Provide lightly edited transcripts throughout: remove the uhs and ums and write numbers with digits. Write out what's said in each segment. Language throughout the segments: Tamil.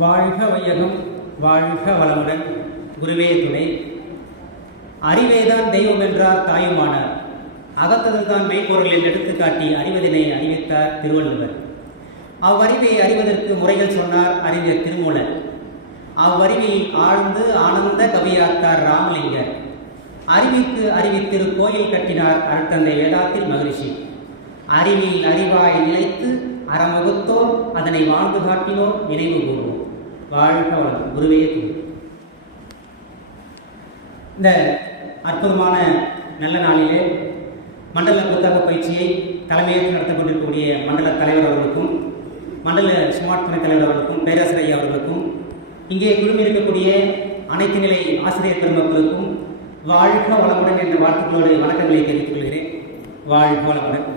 வாழ்க வையகம், வாழ்க வளமுடன். குருவே துணை. அறிவேதான் தெய்வம் என்றார் தாயுமானார். அகத்ததுதான் மெய்ப்பொருளில் எடுத்துக்காட்டி அறிவதனை அறிவித்தார் திருவள்ளுவர். அவ்வறிவை அறிவதற்கு முறைகள் சொன்னார் அறிஞர் திருமூலர். அவ்வறிவில் ஆழ்ந்து ஆனந்த கவியாத்தார் ராமலிங்கர். அறிவிக்கு அறிவித்திரு கோயில் கட்டினார் அருட்தந்தை வேதாத்திரி மகரிஷி. அறிவில் அறிவாய் நிலைத்து அறமுகத்தோர் அதனை வாழ்ந்து காட்டினோர் நினைவு கூறுவோம். வாழ்க வளம். குருவே துணை. இந்த அற்புதமான நல்ல நாளிலே மண்டல புத்தக பயிற்சியை தலைமையேற்று நடத்திக் கொண்டிருக்கக்கூடிய மண்டல தலைவர் அவர்களுக்கும், மண்டல ஸ்மார்ட் துணைத் தலைவர் அவர்களுக்கும், பேராசிரியர் அவர்களுக்கும், இங்கே குழுமி இருக்கக்கூடிய அனைத்து நிலை ஆசிரியர் பெருமக்களுக்கும் வாழ்க வளமுடன் என்ற வாழ்த்துக்களோடு வணக்கங்களை தெரிவித்துக் கொள்கிறேன். வாழ்க வளமுடன்.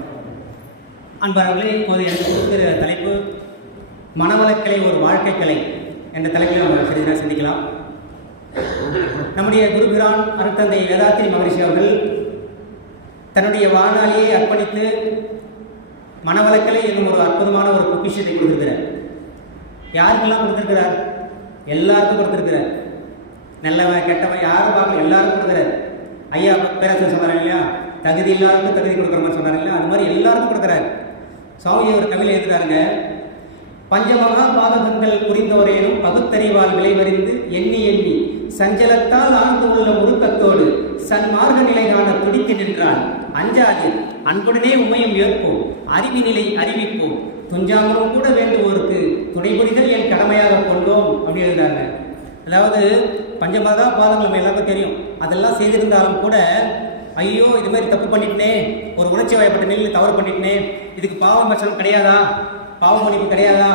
அன்பர்களே, இப்போது எனக்கு கொடுக்கிற தலைப்பு மனவளக்கலை ஒரு வாழ்க்கை கலை என்ற தலைப்பில் நம்ம சிறிது சிந்திக்கலாம். நம்முடைய குருபிரான் அருட்தந்தை வேதாத்திரி மகரிஷி அவர்கள் தன்னுடைய வாழ்நாளையை அர்ப்பணித்து மனவளக்கலை என்னும் ஒரு அற்புதமான ஒரு பொக்கிஷத்தை கொடுத்திருக்கிறார். யாருக்கெல்லாம் கொடுத்திருக்கிறார்? எல்லாருக்கும் கொடுத்திருக்கிறார். நல்லவன் கெட்டவன் யாரும் பார்க்கல, எல்லாருக்கும் கொடுக்குறார். ஐயா பேராசிரியர் சொன்னார் இல்லையா, தகுதி இல்லாதவங்க தகுதி கொடுக்குற மாதிரி சொன்னார் இல்லையா, அது மாதிரி எல்லாருக்கும் கொடுக்குறாரு. சுவாமி ஒரு கவிதை எழுதுறாருங்க. பஞ்சமகா பாதகங்கள் புரிந்தோரேனும் பகுத்தறிவால் விளைவறிந்து எண்ணி எண்ணி சஞ்சலத்தால் ஆழ்ந்து உள்ள முறுக்கத்தோடு சன்மார்க்க நிலை காண துடித்து நின்றான். அஞ்சாதீர், அன்புடனே உமையும் ஏற்போம், அறிவி நிலை அறிவிப்போம், துஞ்சாமலும் கூட வேண்டுவோருக்கு துணை புரிதல் என் கடமையாக கொண்டோம் அப்படின்னு எழுதுறாங்க. அதாவது பஞ்சமகா பாதங்கள் நம்ம எல்லாருக்கும் தெரியும். அதெல்லாம் செய்திருந்தாலும் கூட ஐயோ இது மாதிரி தப்பு பண்ணிட்டனே, ஒரு உணர்ச்சி வயப்பட்ட நிலையில் தவறு பண்ணிட்டனே, இதுக்கு பாவம் பட்சம் கிடையாதா, பாவ மன்னிப்பு கிடையாதா,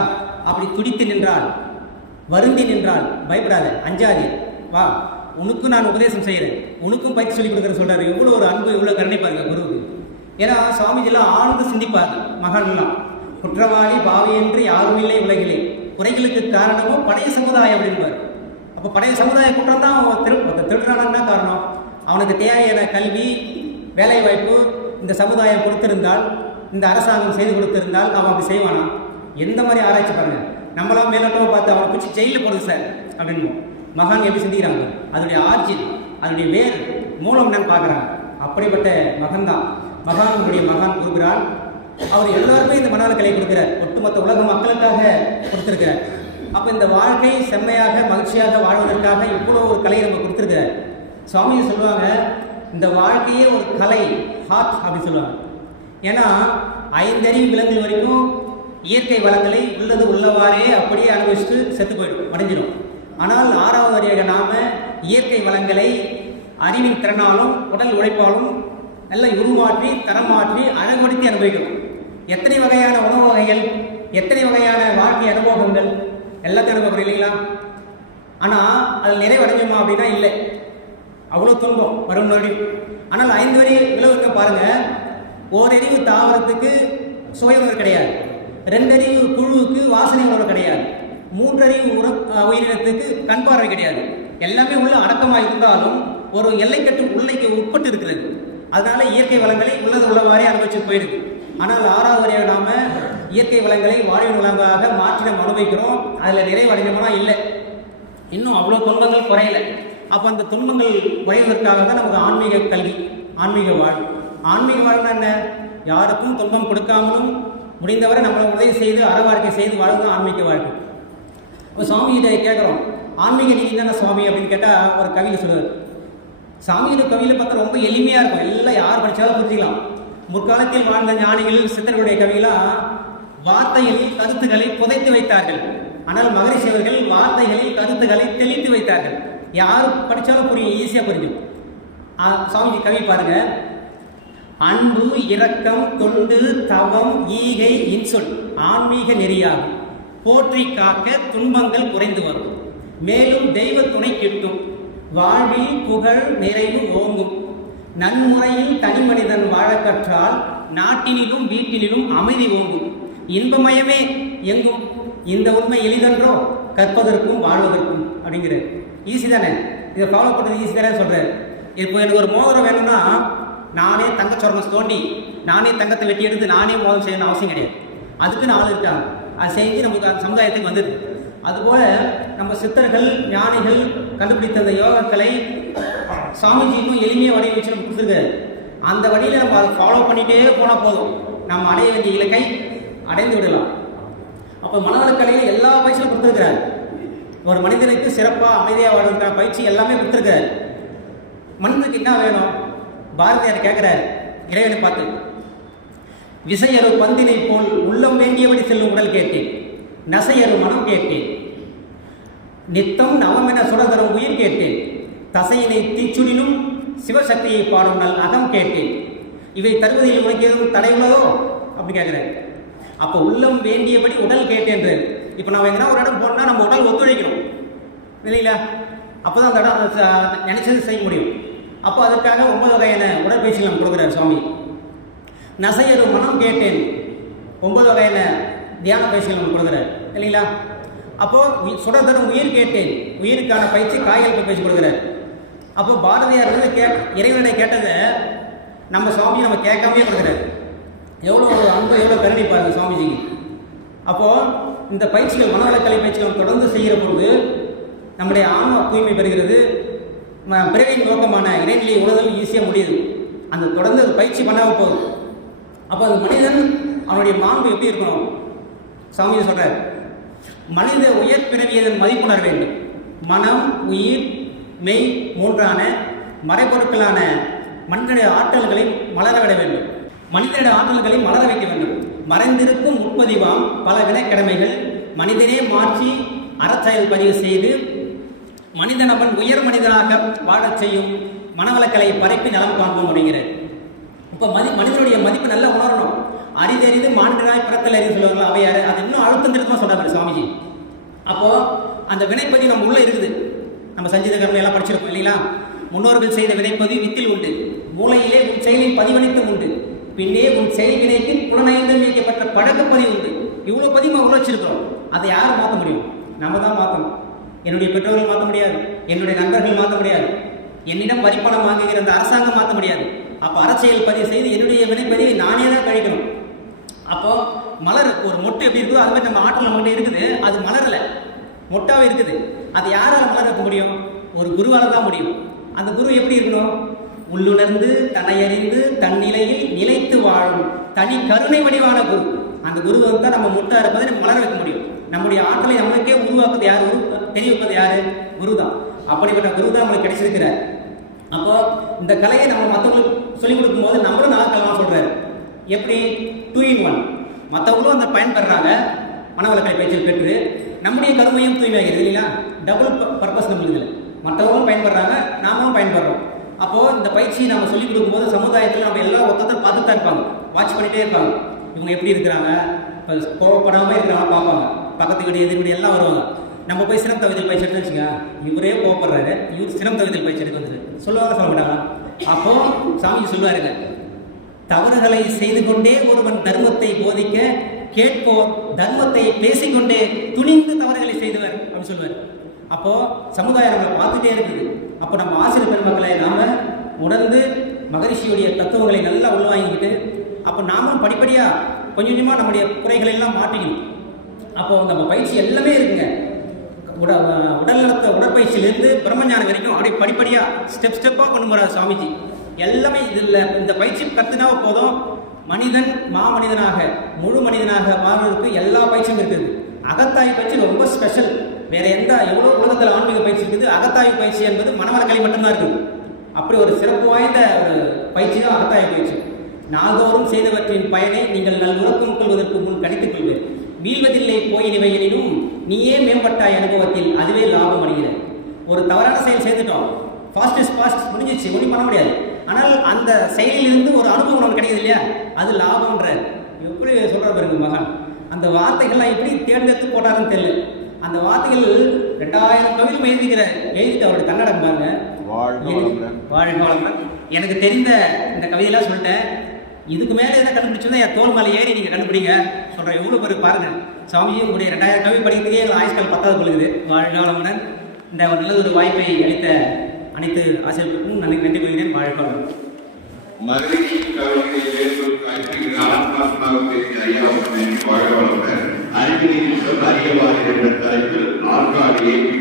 அப்படி துடித்து நின்றாள், வருந்தி நின்றாள். பயப்படாத, அஞ்சாதே, வா, உனக்கும் நான் உபதேசம் செய்கிறேன், உனக்கும் பயிற்சி சொல்லிக் கொடுக்குறேன்னு சொல்கிறாரு. எவ்வளோ ஒரு அன்பு, எவ்வளோ கருணை பாருங்க குருவுக்கு. ஏன்னா சுவாமிஜிலாம் ஆழ்ந்து சிந்திப்பாங்க. மகான்லாம் குற்றவாளி பாவி என்று யாரும் இல்லை உலகிலே, குறைகளுக்கு காரணமும் பழைய சமுதாயம் அப்படின்பார். அப்போ பழைய சமுதாய குற்றம் தான் திருடுறானா காரணம். அவனுக்கு தேவையான கல்வி, வேலை வாய்ப்பு இந்த சமுதாயம் கொடுத்திருந்தால், இந்த அரசாங்கம் செய்து கொடுத்திருந்தால் அவன் அப்படி செய்வானா? எந்த மாதிரி ஆராய்ச்சி பாருங்க. நம்மளாம் மேலோட்டமாக பார்த்து அவனை பிடிச்சி ஜெயிலில் போடுது சார் அப்படின்னு மகான் எப்படி சிந்திக்கிறாங்க. அதனுடைய ஆர்ஜின், அதனுடைய வேர் மூலம் என்னன்னு பார்க்குறாங்க. அப்படிப்பட்ட மகன் தான் மகானுடைய மகான் கொடுக்குறான். அவர் எல்லாருமே இந்த மனவளக்கலை கொடுக்கிறார். ஒட்டுமொத்த உலக மக்களுக்காக கொடுத்துருக்கிறார். அப்போ இந்த வாழ்க்கை செம்மையாக மகிழ்ச்சியாக வாழ்வதற்காக இவ்வளோ ஒரு கலையை நம்ம கொடுத்துருக்கிறார். சுவாமியை சொல்லுவாங்க, இந்த வாழ்க்கையே ஒரு கலை, ஹார்ட் அப்படின்னு சொல்லுவாங்க. ஏன்னா 5 அறிவு விலங்குகள் வரைக்கும் இயற்கை வளங்களை உள்ளது உள்ளவாறே அப்படியே அனுபவிச்சுட்டு செத்து போயிடும், அடைஞ்சிடும். ஆனால் 6வது அறியாக நாம இயற்கை வளங்களை அறிவின் திறனாலும் உடல் உழைப்பாலும் எல்லாம் உருமாற்றி தரம் மாற்றி அழகுபடுத்தி அனுபவிக்கணும். எத்தனை வகையான உணவு வகைகள், எத்தனை வகையான வாழ்க்கை அனுபவங்கள் எல்லாத்தையும் அனுபவம் இல்லைங்களா? ஆனால் அதில் நிறைவடைஞ்சுமா அப்படின்னா இல்லை, அவ்வளோ துன்பம் வரும் மறுபடியும். ஆனால் 5 வரி விளைவுக்க பாருங்க. ஓரறிவு தாவரத்துக்கு சுவை உணர்வு கிடையாது, 2 அறிவு புழுவுக்கு வாசனை உணர்வு கிடையாது, 3 அறிவு உயிரினத்துக்கு கண் பார்வை கிடையாது. எல்லாமே உள்ள அடக்கமாக இருந்தாலும் ஒரு எல்லைக்கட்டு உள்ளைக்கு உட்பட்டு இருக்கிறது. அதனால இயற்கை வளங்களை உள்ளது உள்ளவாறே அனுபவிச்சு போயிடுது. ஆனால் 6வது வரையாக நாம இயற்கை வளங்களை வாழ்வின் வளங்களாக மாற்றி நம்ம அனுபவிக்கிறோம். அதில் நிறைவடைஞ்சோம்னா இல்லை, இன்னும் அவ்வளோ துன்பங்கள் குறையல. அப்போ அந்த துன்பங்கள் குறைவதற்காக தான் நமக்கு ஆன்மீக கல்வி, ஆன்மீக வாழ்வு. ஆன்மீக வாழ்வுனா என்ன? யாருக்கும் துன்பம் கொடுக்காமலும் முடிந்தவரை நம்மளை உதவி செய்து அறவாழ்க்கை செய்து வாழ்வு ஆன்மீக வாழ்க்கை. இப்போ சுவாமி இதை கேட்குறோம், ஆன்மீக நீதி தானே சுவாமி அப்படின்னு கேட்டால் ஒரு கவியில் சொல்லுவார். சாமியோட கவியில் பார்த்தா ரொம்ப எளிமையாக இருக்கும், எல்லாம் யார் படித்தாலும் புரிஞ்சுக்கலாம். முற்காலத்தில் வாழ்ந்த ஞானிகள் சித்தர்களுடைய கவியெல்லாம் வார்த்தையில் கருத்துக்களை புதைத்து வைத்தார்கள். ஆனால் மகரிஷி அவர்கள் வார்த்தைகளில் கருத்துக்களை தெளித்து வைத்தார்கள். யார் படித்தாலும் புரியும், ஈஸியாக புரியும். சுவாமிஜி கவி பாருங்க. அன்பு, இரக்கம், தொண்டு, தவம், ஈகை, இன்சொல் ஆன்மீக நெறியாகும். போற்றி காக்க துன்பங்கள் குறைந்து வரும், மேலும் தெய்வ துணை கிட்டும், வாழ்வில் புகழ் நிறைவு ஓங்கும், நன்முறையில் தனி மனிதன் வாழ கற்றால் நாட்டினிலும் வீட்டினிலும் அமைதி ஓங்கும், இன்பமயமே எங்கும், இந்த உண்மை எளிதன்றோ கற்பதற்கும் வாழ்வதற்கும் அப்படிங்கிற. ஈஸி தானே, இதை ஃபாலோ பண்ணுறது ஈஸி தானே சொல்கிறேன். இப்போ எனக்கு ஒரு மோதிரம் வேணும்னா நானே தங்கச்சொர்ணம் தோண்டி நானே தங்கத்தை வெட்டி எடுத்து நானே மோதிரம் செய்யணும்னு அவசியம் கிடையாது. அதுக்குன்னு ஆள் இருக்காங்க, அதை செஞ்சு நமக்கு அந்த சமுதாயத்துக்கு வந்துடுது. அதுபோல நம்ம சித்தர்கள் ஞானிகள் கண்டுபிடித்த அந்த யோகக்கலை சாமிஜி இன்னும் எளிமையாக வடிவமைச்சு நம்ம கொடுத்துருக்காரு. அந்த வழியில் நம்ம அதை ஃபாலோ பண்ணிகிட்டே போனால் போதும், நம்ம அடைய வேண்டிய இலக்கை அடைந்து விடலாம். அப்போ மனவளக்கலையில் எல்லா பயிற்சியும் கொடுத்துருக்கிறார். ஒரு மனிதனுக்கு சிறப்பாக அமைதியாக வாழ்வதற்கான பயிற்சி எல்லாமே கொடுத்துருக்காரு. மனிதனுக்கு என்ன வேணும்? பாரதியார் கேட்குறாரு இறைவனை பார்த்து, விசையரு பந்தினை போல் உள்ளம் வேண்டியபடி செல்லும் உடல் கேட்டேன், நசையரு மனம் கேட்டேன், நித்தம் நவமென சுடதரும் உயிர் கேட்டேன், தசையினை தீச்சுடினும் சிவசக்தியை பாடும் நல் அகம் கேட்டேன், இவை தருவதில் உனக்கு எதுவும் தடை உள்ளதோ அப்படி கேட்குறாரு. அப்போ உள்ளம் வேண்டியபடி உடல் கேட்டேன்று. இப்போ நம்ம எங்கன்னா ஒரு இடம் போனால் நம்ம உடல் ஒத்துழைக்கணும் இல்லைங்களா? அப்போ தான் அந்த இடம் நினைச்சது செய்ய முடியும். அப்போ அதுக்காக 9 வகையான உடற்பயிற்சி நம்ம கொடுக்குறாரு சுவாமி. நசையரு மனம் கேட்டேன், 9 வகையான தியான பயிற்சிகள் நம்ம கொடுக்குறாரு இல்லைங்களா? அப்போது சுடதரும் உயிர் கேட்டேன், உயிருக்கான பயிற்சி காயல்பு பயிற்சி கொடுக்குறாரு. அப்போ பாரதியார் வந்து இறைவனை கேட்டதை நம்ம சுவாமி நம்ம கேட்காமே கொடுக்குறாரு. எவ்வளோ அன்பு, எவ்வளோ கருணை பாருங்க சுவாமிஜிக்கு. அப்போது இந்த பயிற்சிகள் மனவளக்கலை பயிற்சிகள் தொடர்ந்து செய்கிற பொழுது நம்முடைய ஆன்மா தூய்மை பெறுகிறது. பிறவியின் நோக்கமான இறைநிலை உணர்தல் ஈஸியாக முடியுது. அந்த தொடர்ந்து அது பயிற்சி பண்ணாமல் போகுது. அப்போ அந்த மனிதன் அவனுடைய மாண்பு எப்படி இருக்கணும்? சாமியை சொல்கிறார், மனித உயர் பிறவியதன் மதிப்புணர வேண்டும். மனம், உயிர், மெய் மூன்றான மறைபொருட்களான மனிதனுடைய ஆற்றல்களை மலர விட வேண்டும். மனிதனுடைய ஆற்றல்களை மலர வைக்க வேண்டும். மறைந்திருக்கும் உட்பதிவாம் பல வினைக்கடமைகள் மனிதனே மாற்றி அறச்செயல் பதிவு செய்து மனிதன் அவன் உயர் மனிதனாக வாழச் செய்யும் மனவளக்கலை பரப்பி நலம் காண்போம் அப்படிங்கிறார். இப்போ மனிதனுடைய மதிப்பு நல்லா உணரணும். அரிதறிது மாண்பினாய் பிறத்தல் அறிந்து சொல்லுவாங்களா அவையார், அது இன்னும் அழுத்தம் திருத்தமாக சொல்கிறார் சுவாமிஜி. அப்போது அந்த வினைப்பதிவு நம்ம உள்ளே இருக்குது. நம்ம சஞ்சீத கர்மம் எல்லாம் படிச்சிருக்கோம் இல்லைங்களா? முன்னோர்கள் செய்த வினைப்பதிவு வித்தில் உண்டு, மூளையிலே உன் செயலின் பதிவனைத்தும் உண்டு, பின்னே உன் செயல் வினைக்கு புலனைந்தும் இயக்கப்பட்ட பழக்கப்பதிவு உண்டு. இவ்வளோ பதிவு நம்ம உழைச்சிருக்கிறோம். அதை யார் மாற்ற முடியும்? நம்ம தான் மாற்றணும். என்னுடைய பெற்றோர்கள் மாற்ற முடியாது, என்னுடைய நண்பர்கள் மாற்ற முடியாது, என்னிடம் வரிப்பணம் வாங்குகிற அந்த அரசாங்கம் மாற்ற முடியாது. அப்போ அரசியல் பதிவு செய்து என்னுடைய வினைப்பதிவை நானே தான் கழிக்கணும். அப்போது மலர் ஒரு மொட்டு எப்படி இருக்குதோ அது மாதிரி நம்ம ஆற்றல் நம்மகிட்ட இருக்குது. அது மலரலை, மொட்டாவே இருக்குது. அதை யாரால் மலர வைக்க முடியும்? ஒரு குருவால் தான் முடியும். அந்த குரு எப்படி இருக்கணும்? உள்ளுணர்ந்து தன்னையறிந்து தன்னிலையில் நிலைத்து வாழும் தனி கருணை வடிவான குரு. அந்த குரு தான் நம்ம முட்டா இருப்பதை நம்ம மலர வைக்க முடியும். நம்முடைய ஆற்றலை நம்மளுக்கே உருவாக்குது யார்? தெரிவிப்பது யாரு? குரு தான். அப்படிப்பட்ட குரு தான் நம்மளுக்கு கிடைச்சிருக்கிறார். அப்போ இந்த கலையை நம்ம மற்றவங்களுக்கு சொல்லிக் கொடுக்கும் போது நம்மளும் நல்லா கலமாக சொல்றாரு. எப்படி? 2 in 1. மற்றவங்களும் அந்த பயன்பெறாங்க, மனவளக்கலை பயிற்சியில் பெற்று நம்முடைய கருமையும் தூய்மையாகிறது இல்லைங்களா? டபுள் பர்பஸ் நம்மளுக்கு இல்லை. மற்றவங்களும் பயன்படுறாங்க, நாமளும் பயன்படுறோம். அப்போது இந்த பயிற்சியை நம்ம சொல்லிக் கொடுக்கும்போது சமுதாயத்தில் நம்ம எல்லாம் ஒருத்தர் பார்த்துட்டு தான் இருப்பாங்க, வாட்ச் பண்ணிகிட்டே இருப்பாங்க. இவங்க எப்படி இருக்கிறாங்க, கோவப்படாமல் இருக்கிறாங்க பார்ப்பாங்க. பக்கத்து வீடு எதிர் வீடு எல்லாம் வருவாங்க. நம்ம போய் சினம் தவிதல் பயிற்சி எடுத்து வச்சுங்க, இவரே கோவப்படுறாரு, இவர் சினம் தவிதல் பயிற்சி எடுத்து வந்துரு சொல்லுவாங்க, சொல்ல மாட்டாங்க. அப்போது சாமிஜி சொல்லுவாருங்க, தவறுகளை செய்து கொண்டே ஒருவன் தர்மத்தை போதிக்க கேட்போர் தர்மத்தை பேசிக்கொண்டே துணிந்து தவறுகளை செய்தவர் அப்படின்னு சொல்லுவார். அப்போது சமுதாயம் நம்மளை பார்த்துட்டே இருக்குது. அப்போ நம்ம ஆசிரியர் பெருமக்களை நாம் உணர்ந்து மகரிஷியுடைய தத்துவங்களை நல்லா உள்வாங்கிக்கிட்டு அப்போ நாமும் படிப்படியாக கொஞ்சம் கொஞ்சமாக நம்முடைய குறைகளை எல்லாம் மாற்றிக்கணும். அப்போது நம்ம பயிற்சி எல்லாமே இருக்குங்க. உடல் நலத்த உடற்பயிற்சியிலேருந்து பிரம்மஞானம் வரைக்கும் அப்படியே படிப்படியாக ஸ்டெப்பாக கொண்டு போகிறார் சாமிஜி. எல்லாமே இதில் இந்த பயிற்சி கற்றுனா போதும், மனிதன் மாமனிதனாக முழு மனிதனாக வாழ்வதற்கு எல்லா பயிற்சியும் இருக்குது. அகத்தாய்வு பயிற்சி ரொம்ப ஸ்பெஷல். வேற எவ்வளோ உலகத்தில் ஆன்மீக பயிற்சி இருக்குது, அகத்தாய்வு பயிற்சி என்பது மனவளக்கலை மட்டும்தான் இருக்குது. அப்படி ஒரு சிறப்பு வாய்ந்த ஒரு பயிற்சி தான் அகத்தாய்வு பயிற்சி. நாள்தோறும் செய்தவற்றின் பயனை நீங்கள் நல்லுறக்கம் கொள்வதற்கு முன் கணித்துக் கொள்வீர். வீழ்வதில்லை போயினிவையினும் நீயே மேம்பட்டாய் அனுபவத்தில் அதுவே லாபம் அடைகிறது. ஒரு தவறான செயல் செய்துட்டோம், ஃபாஸ்ட் இஸ் ஃபாஸ்ட், முடிஞ்சிச்சு, ஒன்றும் பண்ண முடியாது. ஆனால் அந்த செயலிலிருந்து ஒரு அனுபவம் நமக்கு கிடைக்குது இல்லையா, அது லாபம்ன்ற. எப்படி சொல்கிற பாருங்க மகன், அந்த வார்த்தைகள்லாம் எப்படி தேர்ந்தெடுத்து போட்டாருன்னு தெரியல. அந்த வார்த்தைகள் 2000 கவிதை எழுதிட்டு அவருடைய கன்னடம் பாருங்க. வாழ்வாளர் எனக்கு தெரிந்த இந்த கவிதையெல்லாம் சொல்லிட்டேன். இதுக்கு மேலே எதாவது கண்டுபிடிச்சோன்னா என் தோல் மேலே ஏறி நீங்கள் கண்டுபிடிங்க சொல்கிறேன். எவ்வளோ பேர் பாருங்கள். சாமிஜி உங்களுடைய 2000 கவி படிக்கிறதுக்கே எங்கள் ஆயுஷ்கால் 10வது கொள்ளுது. வாழ்வாளமுடன் இந்த ஒரு நல்ல ஒரு வாய்ப்பை அளித்த அனைத்து ஆசிரியர்களுக்கும் நன்றி கூறுகிறேன். வாழ்வாளர் மகிழ்ச்சி கவிதை அறிவியல் அறியவாறு என்ற தலைப்பில் ஏற்றி